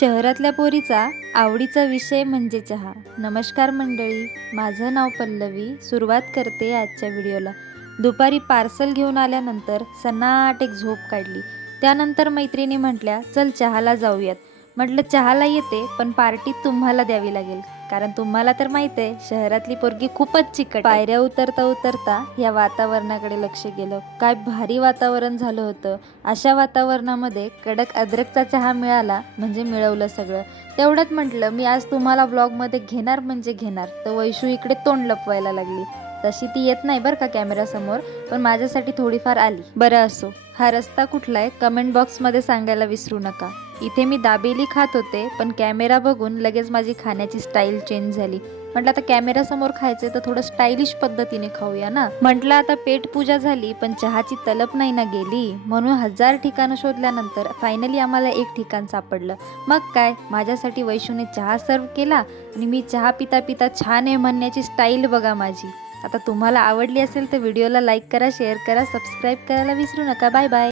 शहरातल्या पोरीचा आवडीचा विषय म्हणजे चहा. नमस्कार मंडळी, माझं नाव पल्लवी. सुरुवात करते आजच्या व्हिडिओला. दुपारी पार्सल घेऊन आल्यानंतर सन्नाट एक झोप काढली. त्यानंतर मैत्रिणी म्हटल्या, चल चहाला जाऊयात. म्हटलं चहाला येते, पण पार्टी तुम्हाला द्यावी लागेल, कारण तुम्हाला तर माहित आहे शहरातली पोरगी खूपच चिकट आहे. पायऱ्या उतरता उतरता या वातावरणाकडे लक्ष गेलं. काय भारी वातावरण झालं होतं. अशा वातावरणामध्ये कडक अद्रकचा चहा मिळाला म्हणजे मिळवलं सगळं. तेवढ्यात म्हटलं मी आज तुम्हाला व्लॉगमध्ये घेणार म्हणजे घेणार. तर वैशू इकडे तोंड लपवायला लागली. तशी ती येत नाही बरं का कॅमेरासमोर, पण माझ्यासाठी थोडीफार आली. बरं असो. हा रस्ता कुठला आहे कमेंट बॉक्समध्ये सांगायला विसरू नका. इथे मी दाबेली खात होते, पण कॅमेरा बघून लगेच माझी खाण्याची स्टाईल चेंज झाली. म्हटलं आता कॅमेरासमोर खायचं तर थोडं स्टायलिश पद्धतीने खाऊया ना. म्हटलं आता पेट पूजा झाली, पण चहाची तलप नाही ना गेली. म्हणून 1000 ठिकाणं शोधल्यानंतर फायनली आम्हाला एक ठिकाण सापडलं. मग काय, माझ्यासाठी वैशूने चहा सर्व केला आणि मी चहा पिता पिता छान आहे म्हणण्याची स्टाईल बघा माझी. आता तुम्हाला आवडली असेल तर व्हिडिओला लाईक करा, शेअर करा, सबस्क्राईब करायला विसरू नका. Bye bye.